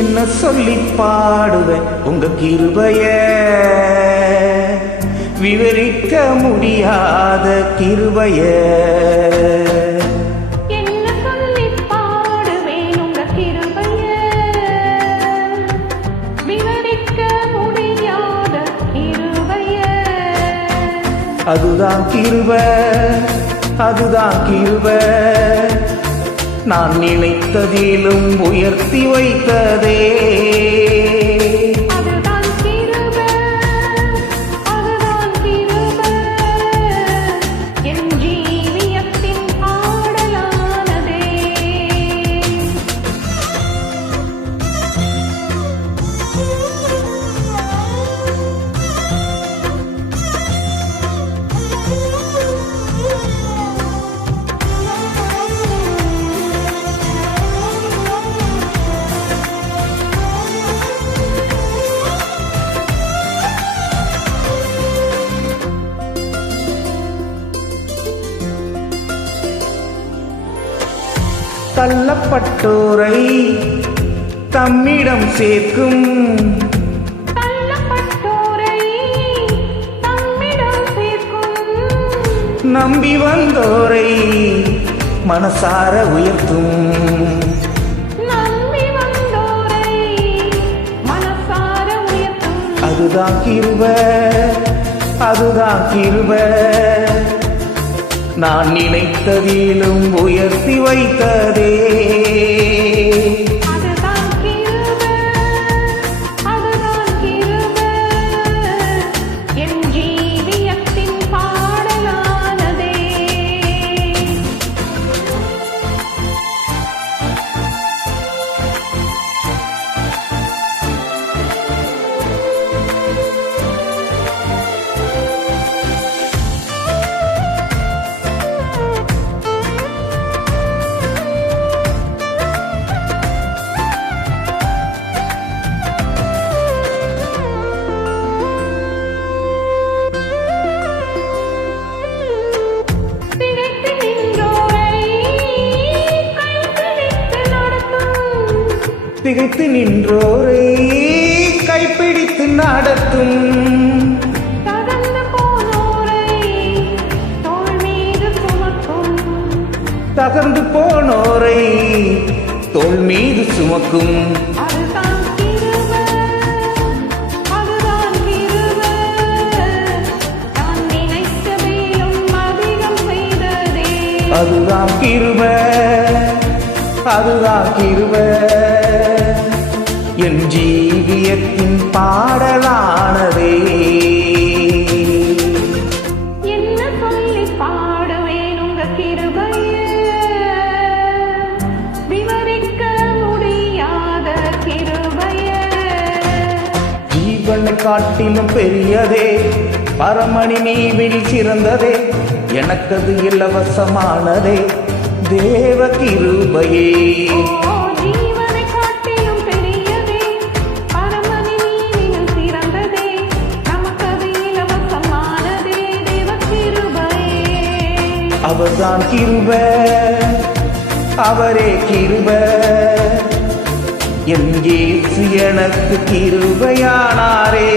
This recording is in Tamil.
என்ன சொல்லி பாடுவேன் உங்க கிருபைய, விவரிக்க முடியாத கிருபைய. என்ன சொல்லி பாடுவேன் உங்க கிருபைய, விவரிக்க முடியாத கிருபைய. அதுதான் கிருபை, அதுதான் கிருபை, நான் நினைத்ததிலும் உயர்த்தி வைத்ததே. அதுதான் கிருபை, அதுதான் கிருபை, என் ஜீவியத்தின் பாடலானதே. தள்ளப்பட்டோரை தம்மிடம் சேர்க்கும், தள்ளப்பட்டோரை தம்மிடம் சேர்க்கும், நம்பி வந்தோரை மனசார உயர்த்தும். நம்பி வந்தோரை மனசார உயர்த்தும். அதுதான் கிருபை, அதுதான் கிருபை, நான் நினைத்ததிலும் உயர்த்தி வைத்ததே. அதுதான் கிருபை, அதுதான் கிருபை, என் ஜீவியத்தின் பாடலானதே. திகைத்து நின்றோரை கைப்பிடித்து நடத்தும், தகர்ந்து போனோரை தோள் மீது சுமக்கும், தகர்ந்து போனோரை தோள் மீது சுமக்கும். அதுதான் கிருபை, அதுதான் கிருபை, நான் நினைத்ததிலும் அதிகம் செய்ததே. அதுதான் கிருபை, அதுதான் கிருபை, என் ஜீவியத்தின் பாடலானதே. என்ன சொல்லி பாடுவேன் உங்க கிருபைய, விவரிக்க முடியாத கிருபைய. ஜீவனை காட்டிலும் பெரியதே, பரமணி நீவில் சிறந்ததே, எனக்கது இலவசமானதே தேவ கிருபையே. ஜீவனை காட்டிலும் பெரியதே, பரமணி நீவில் சிறந்ததே, நமக்கது இலவசமானதே தேவ கிருபையே. அவர்தான் கிருபை, அவரே கிருபை, என் இயேசு எனக்கு கிருபையானாரே.